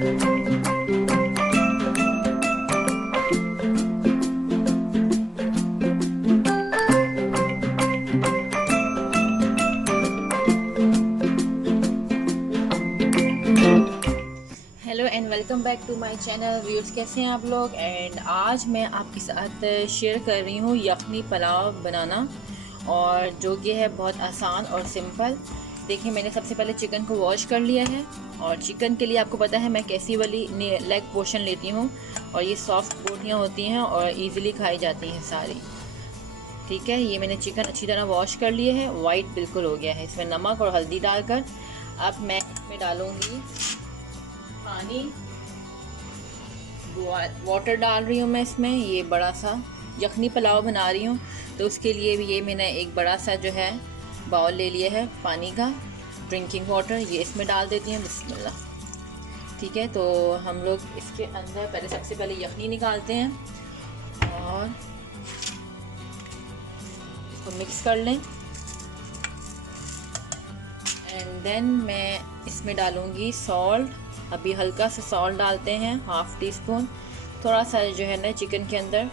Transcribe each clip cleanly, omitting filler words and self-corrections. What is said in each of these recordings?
Hello and welcome back to my channel viewers. कैसे हैं आप लोग। एंड आज मैं आपके साथ शेयर कर रही हूँ यखनी पुलाव बनाना, और जो कि है बहुत आसान और सिंपल। देखिए, मैंने सबसे पहले चिकन को वॉश कर लिया है, और चिकन के लिए आपको पता है मैं कैसी वाली लेग पोर्शन लेती हूँ, और ये सॉफ्ट बोटियाँ होती हैं और इजीली खाई जाती हैं सारी। ठीक है, ये मैंने चिकन अच्छी तरह वॉश कर लिए है, वाइट बिल्कुल हो गया है। इसमें नमक और हल्दी डालकर अब मैं इसमें डालूँगी पानी, वाटर डाल रही हूँ मैं इसमें। ये बड़ा सा यखनी पुलाव बना रही हूँ, तो उसके लिए भी ये मैंने एक बड़ा सा जो है बाउल ले लिया है पानी का, ड्रिंकिंग वाटर। ये इसमें डाल देती हूँ, बिस्मिल्लाह। ठीक है, तो हम लोग इसके अंदर सबसे पहले यखनी निकालते हैं और इसको मिक्स कर लें। एंड देन मैं इसमें डालूँगी सॉल्ट। अभी हल्का सा सॉल्ट डालते हैं, हाफ़ टी स्पून। थोड़ा सा जो है ना चिकन के अंदर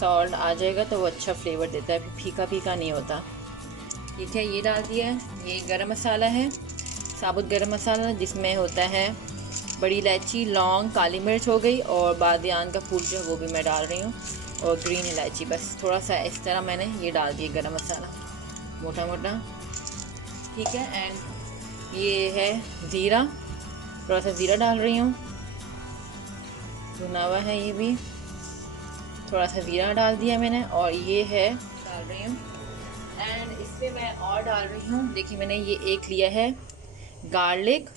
सॉल्ट आ जाएगा तो वो अच्छा फ्लेवर देता है, फीका फीका नहीं होता। ठीक है, ये डाल दिया है। ये गरम मसाला है, साबुत गरम मसाला, जिसमें होता है बड़ी इलायची, लौंग, काली मिर्च हो गई, और बादियान का फूल जो है वो भी मैं डाल रही हूँ, और ग्रीन इलायची। बस थोड़ा सा इस तरह मैंने ये डाल दिया गरम मसाला मोटा मोटा। ठीक है, एंड ये है ज़ीरा, थोड़ा सा ज़ीरा डाल रही हूँ, भुना हुआ है ये भी। थोड़ा सा ज़ीरा डाल दिया मैंने, और ये है डाल रही हूँ। एंड इससे मैं और डाल रही हूँ, देखिए मैंने ये एक लिया है गार्लिक,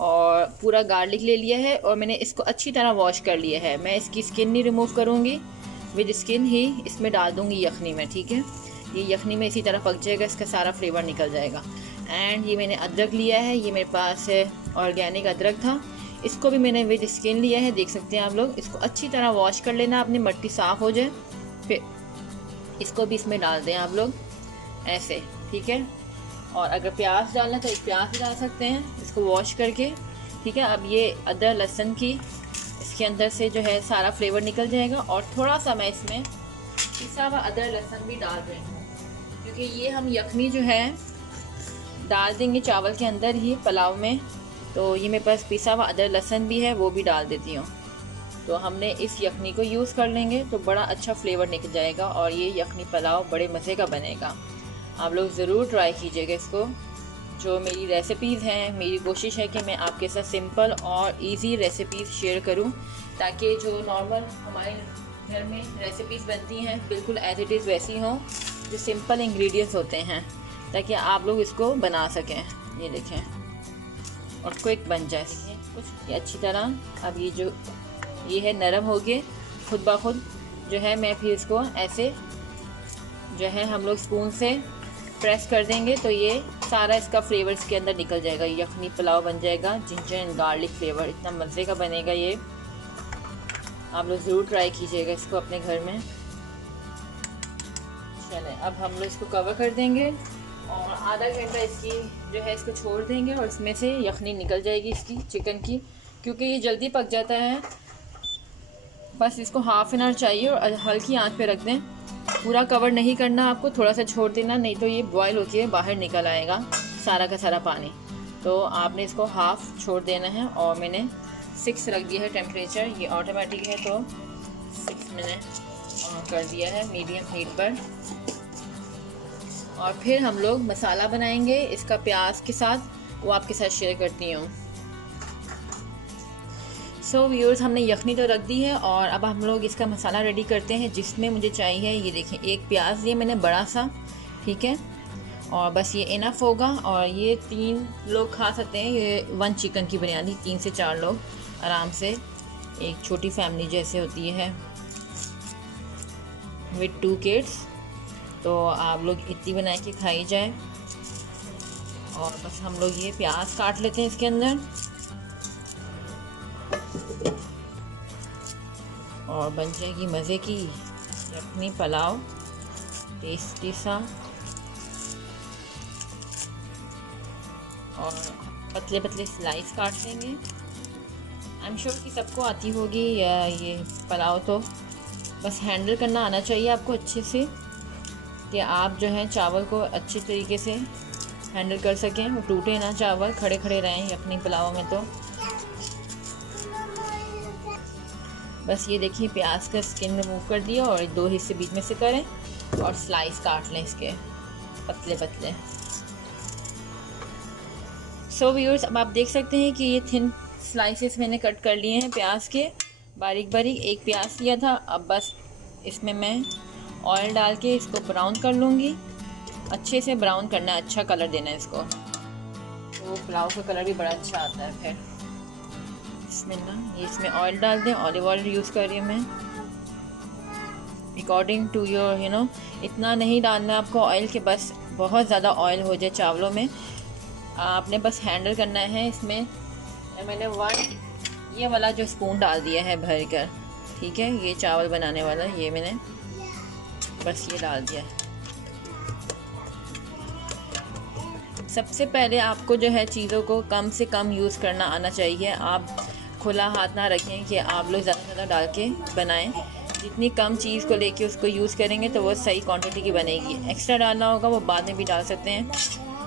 और पूरा गार्लिक ले लिया है, और मैंने इसको अच्छी तरह वॉश कर लिया है। मैं इसकी स्किन नहीं रिमूव करूँगी, विद स्किन ही इसमें डाल दूँगी यखनी में। ठीक है, ये यखनी में इसी तरह पक जाएगा, इसका सारा फ्लेवर निकल जाएगा। एंड ये मैंने अदरक लिया है, ये मेरे पास ऑर्गेनिक अदरक था, इसको भी मैंने विद स्किन लिया है, देख सकते हैं आप लोग। इसको अच्छी तरह वॉश कर लेना, अपनी मट्टी साफ़ हो जाए, फिर इसको भी इसमें डाल दें आप लोग ऐसे। ठीक है, और अगर प्याज डालना तो एक प्याज भी डाल सकते हैं इसको वॉश करके। ठीक है, अब ये अदरक लहसुन की इसके अंदर से जो है सारा फ्लेवर निकल जाएगा, और थोड़ा सा मैं इसमें पिसा हुआ अदरक लहसुन भी डाल रही हूँ, क्योंकि ये हम यखनी जो है डाल देंगे चावल के अंदर ही पुलाव में। तो ये मेरे पास पिसा हुआ अदरक लहसुन भी है, वो भी डाल देती हूँ। तो हमने इस यखनी को यूज़ कर लेंगे तो बड़ा अच्छा फ्लेवर निकल जाएगा, और ये यखनी पुलाव बड़े मज़े का बनेगा। आप लोग ज़रूर ट्राई कीजिएगा इसको। जो मेरी रेसिपीज़ हैं, मेरी कोशिश है कि मैं आपके साथ सिंपल और इजी रेसिपीज़ शेयर करूं, ताकि जो नॉर्मल हमारे घर में रेसिपीज़ बनती हैं बिल्कुल एज इट इज़ वैसी हों, जो सिंपल इंग्रेडिएंट्स होते हैं, ताकि आप लोग इसको बना सकें। ये देखें, और क्विक बन जाए कुछ ये अच्छी तरह। अब ये जो ये है नरम हो गए खुद ब खुद जो है, मैं फिर इसको ऐसे जो है हम लोग स्पून से प्रेस कर देंगे, तो ये सारा इसका फ्लेवर इसके अंदर निकल जाएगा। यखनी पुलाव बन जाएगा, जिंजर एंड गार्लिक फ्लेवर, इतना मज़े का बनेगा ये। आप लोग ज़रूर ट्राई कीजिएगा इसको अपने घर में। चलें, अब हम लोग इसको कवर कर देंगे, और आधा घंटा इसकी जो है इसको छोड़ देंगे, और इसमें से यखनी निकल जाएगी इसकी चिकन की, क्योंकि ये जल्दी पक जाता है। बस इसको हाफ़ एन आवर चाहिए, और हल्की आंच पे रख दें। पूरा कवर नहीं करना आपको, थोड़ा सा छोड़ देना, नहीं तो ये बॉयल होके बाहर निकल आएगा सारा का सारा पानी। तो आपने इसको हाफ़ छोड़ देना है, और मैंने 6 रख दिया है टेम्परेचर, ये ऑटोमेटिक है, तो 6 मैंने कर दिया है मीडियम हीट पर। और फिर हम लोग मसाला बनाएंगे इसका प्याज के साथ, वो आपके साथ शेयर करती हूँ। सो व्यूअर्स, हमने यखनी तो रख दी है, और अब हम लोग इसका मसाला रेडी करते हैं, जिसमें मुझे चाहिए, ये देखें, एक प्याज लिए मैंने बड़ा सा। ठीक है, और बस ये इनफ होगा, और ये 3 लोग खा सकते हैं। ये 1 चिकन की बिरयानी 3 से 4 लोग आराम से, एक छोटी फैमिली जैसे होती है विद 2 किड्स, तो आप लोग इतनी बना के खाई जाए। और बस हम लोग ये प्याज काट लेते हैं इसके अंदर, और बन जाएगी मज़े की यखनी पुलाव, टेस्टी सा। और पतले पतले स्लाइस काट लेंगे आई एम श्योर कि सबको आती होगी या ये पुलाव, तो बस हैंडल करना आना चाहिए आपको अच्छे से, कि आप जो है चावल को अच्छे तरीके से हैंडल कर सकें, वो टूटे ना चावल, खड़े खड़े रहें यखनी पुलाव में। तो बस ये देखिए प्याज का स्किन रिमूव कर दिया और 2 हिस्से बीच में से करें और स्लाइस काट लें इसके पतले पतले। सो व्यूअर्स, अब आप देख सकते हैं कि ये थिन स्लाइसेस मैंने कट कर लिए हैं प्याज के, बारीक बारीक। एक प्याज लिया था, अब बस इसमें मैं ऑयल डाल के इसको ब्राउन कर लूँगी। अच्छे से ब्राउन करना है, अच्छा कलर देना है इसको, तो पुलाव का कलर भी बड़ा अच्छा आता है। फिर इसमें ऑयल डाल दें, ऑलिव ऑयल यूज़ कर रही हूँ मैं, अकॉर्डिंग टू योर इतना नहीं डालना आपको ऑयल के बस बहुत ज़्यादा ऑयल हो जाए चावलों में। आपने बस हैंडल करना है। इसमें मैंने 1 ये वाला जो स्पून डाल दिया है भर कर, ठीक है, ये चावल बनाने वाला, ये मैंने बस ये डाल दिया। सबसे पहले आपको जो है चीज़ों को कम से कम यूज़ करना आना चाहिए। आप खुला हाथ ना रखें कि आप लोग ज़्यादा से ज़्यादा डाल के बनाएं। जितनी कम चीज़ को लेके उसको यूज़ करेंगे तो वो सही क्वांटिटी की बनेगी। एक्स्ट्रा डालना होगा वो बाद में भी डाल सकते हैं,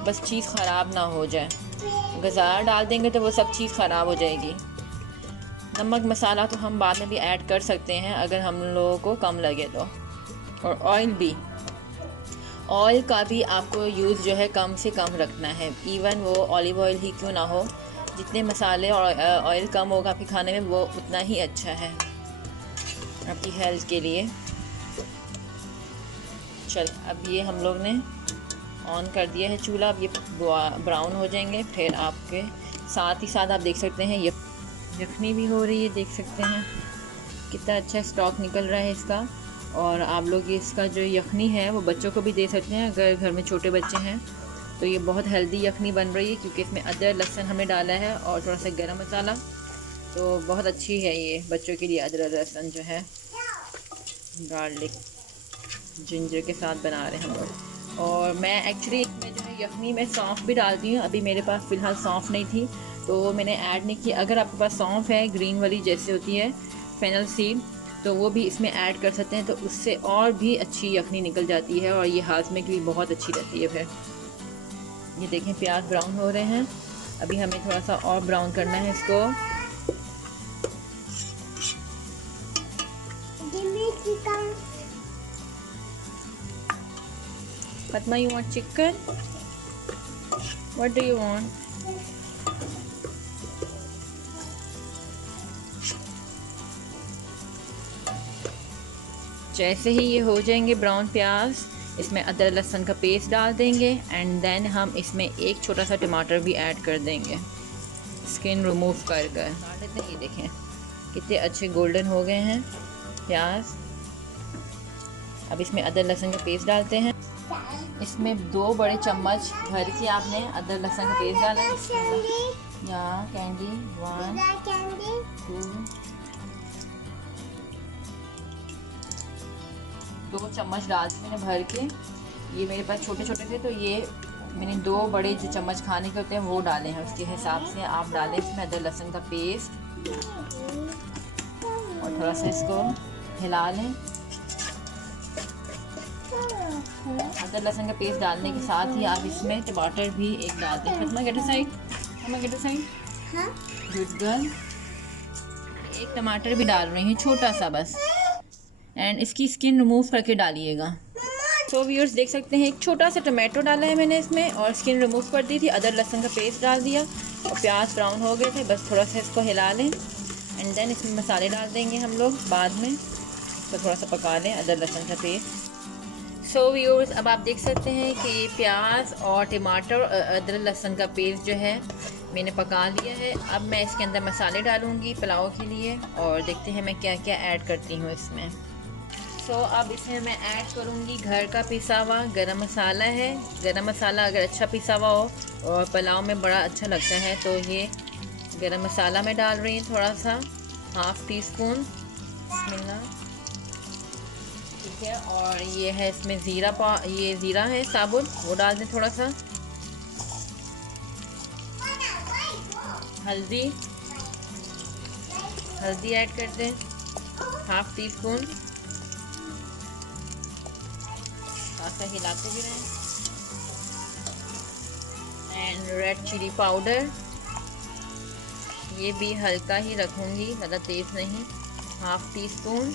बस चीज़ ख़राब ना हो जाए। अगर ज़्यादा डाल देंगे तो वो सब चीज़ ख़राब हो जाएगी। नमक मसाला तो हम बाद में भी ऐड कर सकते हैं अगर हम लोगों को कम लगे तो। और ऑयल का भी आपको यूज़ जो है कम से कम रखना है, इवन वो ऑलिव ऑयल ही क्यों ना हो। जितने मसाले और ऑयल कम होगा आपके खाने में वो उतना ही अच्छा है आपकी हेल्थ के लिए। चल, अब ये हम लोग ने ऑन कर दिया है चूल्हा, अब ये ब्राउन हो जाएंगे। फिर आपके साथ ही साथ आप देख सकते हैं यखनी भी हो रही है, देख सकते हैं कितना अच्छा स्टॉक निकल रहा है इसका। और आप लोग इसका जो यखनी है वो बच्चों को भी दे सकते हैं अगर घर में छोटे बच्चे हैं, तो ये बहुत हेल्दी यखनी बन रही है क्योंकि इसमें अदरक लहसुन हमने डाला है और थोड़ा सा गरम मसाला, तो बहुत अच्छी है ये बच्चों के लिए। अदरक लहसुन जो है गार्लिक जिंजर के साथ बना रहे हैं हम लोग। और मैं एक्चुअली इसमें जो है यखनी में सौंफ भी डालती हूँ, अभी मेरे पास फ़िलहाल सौंफ नहीं थी तो मैंने ऐड नहीं की। अगर आपके पास सौंफ है ग्रीन वाली जैसे होती है फेनल सीड, तो वो भी इसमें ऐड कर सकते हैं, तो उससे और भी अच्छी यखनी निकल जाती है और ये हाजमे की भी बहुत अच्छी रहती है। फिर ये देखें प्याज ब्राउन हो रहे हैं, अभी हमें थोड़ा सा और ब्राउन करना है इसको। Fatma, you want chicken? What do you want? जैसे ही ये हो जाएंगे ब्राउन प्याज, इसमें अदरक लहसुन का पेस्ट डाल देंगे एंड देन हम इसमें एक छोटा सा टमाटर भी ऐड कर देंगे, स्किन रिमूव कर डाल देते हैं। ये देखें कितने अच्छे गोल्डन हो गए हैं प्याज। अब इसमें अदरक लहसुन का पेस्ट डालते हैं। इसमें 2 बड़े चम्मच भर के आपने अदरक लहसुन का पेस्ट डाला है। या कैंडी 2 चम्मच डाल के मैंने भर के, ये मेरे पास छोटे छोटे थे तो ये मैंने 2 बड़े जो चम्मच खाने के होते हैं वो डाले हैं, उसके हिसाब से आप डालें इसमें अदरक लहसुन का पेस्ट और थोड़ा सा इसको हिला लें। अदरक लहसुन का पेस्ट डालने के साथ ही आप इसमें टमाटर भी एक डालते हैं। Get side, good girl. एक टमाटर भी डाल रही हैं छोटा सा बस, एंड इसकी स्किन रिमूव करके डालिएगा। सो व्यूअर्स देख सकते हैं एक छोटा सा टमाटो डाला है मैंने इसमें और स्किन रिमूव कर दी थी। अदरक लहसुन का पेस्ट डाल दिया और प्याज ब्राउन हो गए थे, बस थोड़ा सा इसको हिला लें एंड देन इसमें मसाले डाल देंगे हम लोग बाद में, तो थोड़ा सा पका लें अदरक लहसुन का पेस्ट। सो व्यूअर्स अब आप देख सकते हैं कि प्याज और टमाटर और अदरक लहसुन का पेस्ट जो है मैंने पका लिया है। अब मैं इसके अंदर मसाले डालूँगी पुलाव के लिए और देखते हैं मैं क्या क्या ऐड करती हूँ इसमें। सो अब इसमें मैं ऐड करूँगी घर का पिसा हुआ गरम मसाला है। गरम मसाला अगर अच्छा पिसा हुआ हो और पुलाव में बड़ा अच्छा लगता है, तो ये गरम मसाला मैं डाल रही हूँ थोड़ा सा, 1/2 टीस्पून। ठीक है, और ये है इसमें ये ज़ीरा है साबुत, वो डाल दें थोड़ा सा। हल्दी हल्दी ऐड कर दें, हाफ टी स्पून, थोड़ा हिलाते भी रहें। एंड रेड चिली पाउडर, ये भी हल्का ही रखूँगी, ज़्यादा तेज़ नहीं, हाफ टी स्पून।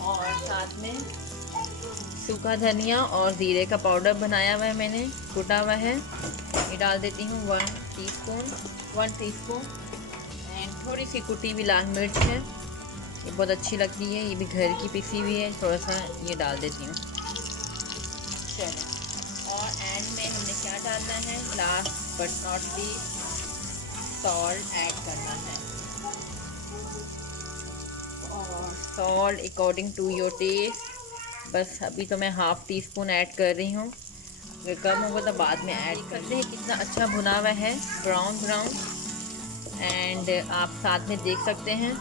और साथ में सूखा धनिया और ज़ीरे का पाउडर बनाया हुआ है मैंने, कुटा हुआ है, ये डाल देती हूँ 1 टीस्पून। एंड थोड़ी सी कुटी हुई लाल मिर्च है, ये बहुत अच्छी लगती है, ये भी घर की पिसी हुई है, थोड़ा सा ये डाल देती हूँ। चलो, और एंड में हमने क्या डालना है, last but not least, salt add करना है। और salt according to your taste, बस अभी तो मैं हाफ टी स्पून ऐड कर रही हूँ, अगर कम होगा तो बाद में ऐड करते हैं। कितना अच्छा भुना हुआ है, ब्राउन। एंड आप साथ में देख सकते हैं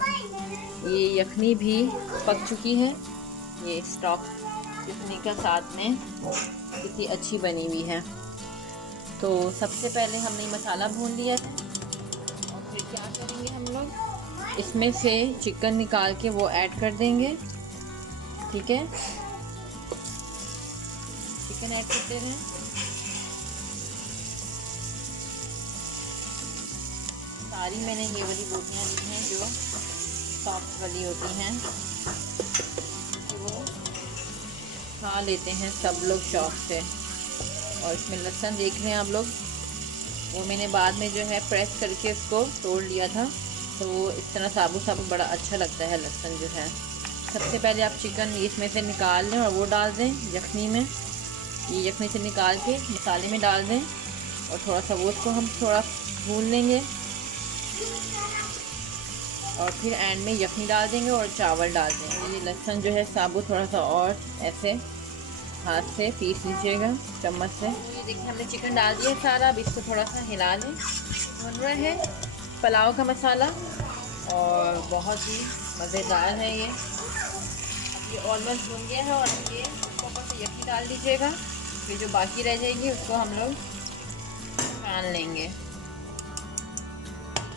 ये यखनी भी पक चुकी है, ये स्टॉक यखनी का साथ में कितनी अच्छी बनी हुई है। तो सबसे पहले हमने मसाला भून लिया है, और फिर क्या करेंगे हम लोग, इसमें से चिकन निकाल के वो ऐड कर देंगे। ठीक है, चिकन ऐड करते रहें। सारी मैंने ये वाली बोटियाँ ली हैं जो सॉफ्ट वाली होती हैं, वो खा लेते हैं सब लोग शौक से। और इसमें लहसुन देख रहे हैं आप लोग, वो मैंने बाद में जो है प्रेस करके उसको तोड़ लिया था, तो वो इस तरह साबुत बड़ा अच्छा लगता है लहसुन जो है। सबसे पहले आप चिकन इसमें से निकाल लें और वो डाल दें यखनी में, ये यखनी से निकाल के मसाले में डाल दें, और थोड़ा सा वो उसको हम थोड़ा भून लेंगे, और फिर एंड में यखनी डाल देंगे और चावल डाल देंगे। ये लहसुन जो है साबुत थोड़ा सा और ऐसे हाथ से पीस लीजिएगा चम्मच से। ये देखिए हमने चिकन डाल दिया सारा, अब इसको थोड़ा सा हिला लें। बन रहा है पुलाव का मसाला, और बहुत ही मज़ेदार है ये। अब ये ऑलमोस्ट भुन गया है, और ये ऊपर से यखनी डाल दीजिएगा, फिर जो बाकी रह जाएगी उसको हम लोग छान लेंगे।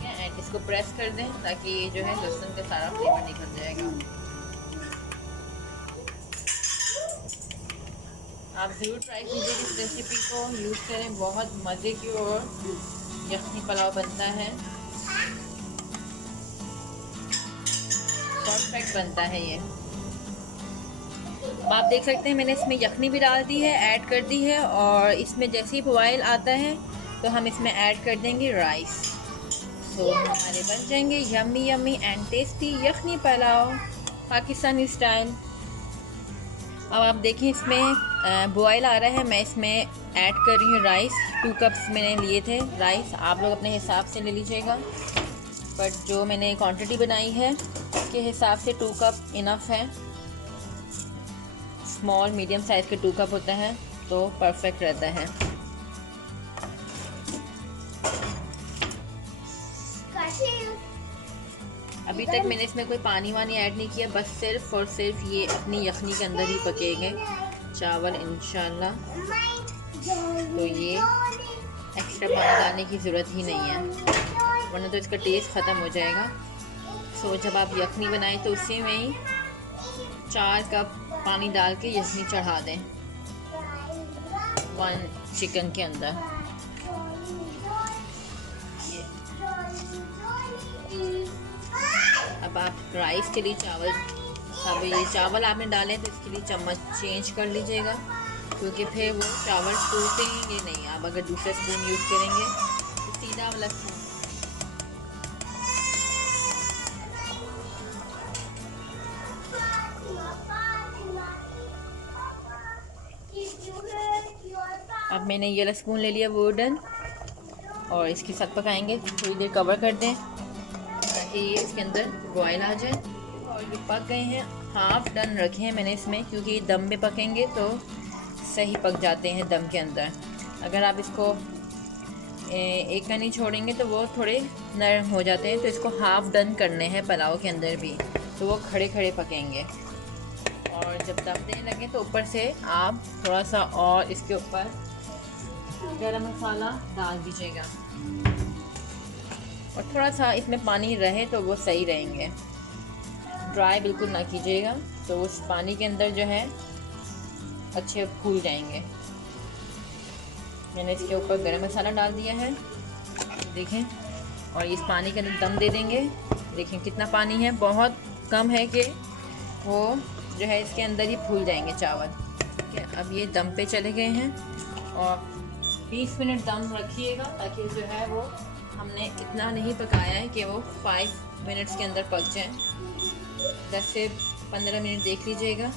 एंड इसको प्रेस कर दें ताकि ये जो है लहसुन का सारा फ्लेवर निकल जाएगा। आप ज़रूर ट्राई कीजिए, इस रेसिपी को यूज़ करें, बहुत मज़े की और यखनी पुलाव बनता है, परफेक्ट बनता है ये। आप देख सकते हैं मैंने इसमें यखनी भी डाल दी है, ऐड कर दी है, और इसमें जैसे ही बॉयल आता है तो हम इसमें ऐड कर देंगे राइस। तो हमारे बन जाएंगे yummy and tasty yakhni pulao Pakistani style. अब आप देखें इसमें बॉयल आ रहा है, मैं इसमें ऐड कर रही हूँ राइस। 2 कप्स मैंने लिए थे राइस, आप लोग अपने हिसाब से ले लीजिएगा, बट जो मैंने क्वांटिटी बनाई है उसके हिसाब से 2 कप इनफ है। स्मॉल मीडियम साइज़ के 2 कप होता है तो परफेक्ट रहता है। अभी तक मैंने इसमें कोई पानी वानी ऐड नहीं किया, बस सिर्फ और सिर्फ ये अपनी यखनी के अंदर ही पकेंगे चावल इंशाल्लाह। तो ये एक्स्ट्रा पानी डालने की ज़रूरत ही नहीं है, वरना तो इसका टेस्ट ख़त्म हो जाएगा। सो जब आप यखनी बनाएं तो उसी में ही 4 कप पानी डाल के यखनी चढ़ा दें 1 चिकन के अंदर। अब आप राइस के लिए चावल, अब ये चावल आपने डाले तो इसके लिए चम्मच चेंज कर लीजिएगा, क्योंकि फिर वो चावल टूटेंगे नहीं। आप अगर दूसरा स्पून यूज़ करेंगे तो सीधा वाला स्पून। अब मैंने ये वाला स्पून ले लिया वुडन, और इसके साथ पकाएंगे, थोड़ी देर कवर कर दें ताकि ये इसके अंदर बॉयल आ जाए। और ये पक गए हैं, हाफ डन रखे हैं मैंने इसमें, क्योंकि दम में पकेंगे तो सही पक जाते हैं दम के अंदर। अगर आप इसको एक का नहीं छोड़ेंगे तो वो थोड़े नरम हो जाते हैं, तो इसको हाफ डन करने हैं पुलाव के अंदर भी, तो वो खड़े खड़े पकेंगे। और जब दम देने लगे तो ऊपर से आप थोड़ा सा और इसके ऊपर गरम मसाला डाल दीजिएगा। और थोड़ा सा इसमें पानी रहे तो वो सही रहेंगे, ड्राई बिल्कुल ना कीजिएगा, तो उस पानी के अंदर जो है अच्छे फूल जाएंगे। मैंने इसके ऊपर गरम मसाला डाल दिया है, देखें, और इस पानी के अंदर दम दे देंगे। देखें कितना पानी है, बहुत कम है कि वो जो है इसके अंदर ही फूल जाएंगे चावल। ठीक है, अब ये दम पे चले गए हैं और 20 मिनट दम रखिएगा, ताकि जो है वो हमने इतना नहीं पकाया है कि वो 5 मिनट्स के अंदर पक जाए। 10 से 15 मिनट देख लीजिएगा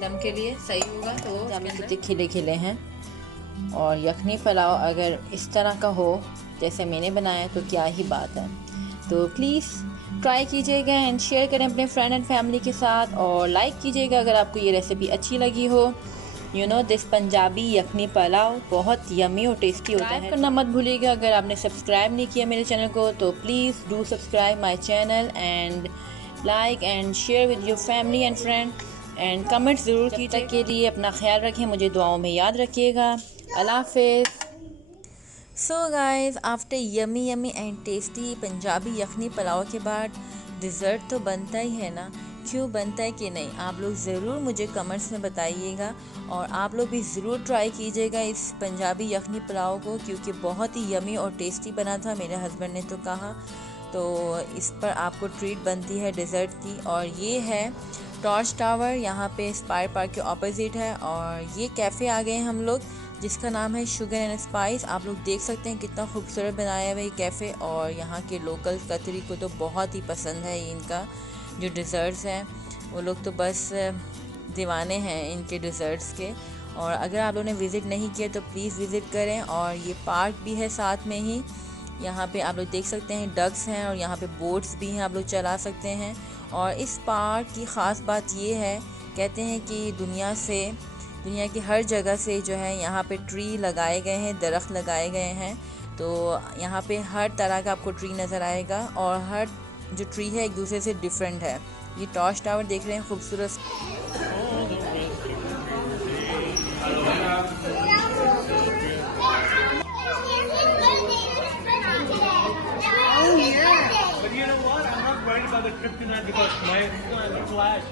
दम के लिए, सही होगा। तो कितने खिले खिले हैं, और यखनी पुलाव अगर इस तरह का हो जैसे मैंने बनाया तो क्या ही बात है। तो प्लीज़ ट्राई कीजिएगा एंड शेयर करें अपने फ्रेंड एंड फैमिली के साथ, और लाइक कीजिएगा अगर आपको ये रेसिपी अच्छी लगी हो। दिस पंजाबी यखनी पुलाव बहुत यमी और टेस्टी होता है। करना मत भूलिएगा। अगर आपने सब्सक्राइब नहीं किया मेरे चैनल को तो please do subscribe my channel and like and share with your family and friend and comment ज़रूर कीजिए। तक के लिए अपना ख्याल रखें, मुझे दुआओं में याद रखिएगा। अल्लाह हाफ़िज़। So guys, after yummy and tasty Punjabi यखनी पुलाव के बाद डिज़र्ट तो बनता ही है ना। क्यों बनता है कि नहीं, आप लोग ज़रूर मुझे कमेंट्स में बताइएगा, और आप लोग भी ज़रूर ट्राई कीजिएगा इस पंजाबी यखनी पुलाव को, क्योंकि बहुत ही यमी और टेस्टी बना था। मेरे हस्बैंड ने तो कहा, तो इस पर आपको ट्रीट बनती है डिज़र्ट की। और ये है टॉर्च टावर, यहाँ पे स्पायर पार्क के ऑपोजिट है, और ये कैफ़े आ गए हम लोग जिसका नाम है शुगर एंड स्पाइस। आप लोग देख सकते हैं कितना खूबसूरत बनाया है ये कैफ़े, और यहाँ के लोकल कतरी को तो बहुत ही पसंद है इनका जो डिज़र्ट्स हैं। वो लोग तो बस दीवाने हैं इनके डिज़र्ट्स के। और अगर आप लोगों ने विज़िट नहीं किया तो प्लीज़ विज़िट करें। और ये पार्क भी है साथ में ही, यहाँ पे आप लोग देख सकते हैं डक्स हैं, और यहाँ पे बोट्स भी हैं, आप लोग चला सकते हैं। और इस पार्क की ख़ास बात ये है, कहते हैं कि दुनिया की हर जगह से जो है यहाँ पे ट्री लगाए गए हैं, दरख्त लगाए गए हैं। तो यहाँ पे हर तरह का आपको ट्री नज़र आएगा, और हर जो ट्री है एक दूसरे से डिफरेंट है। ये टॉर्च टावर देख रहे हैं खूबसूरत। But you know what? I'm not worried about the kryptonite because my flash,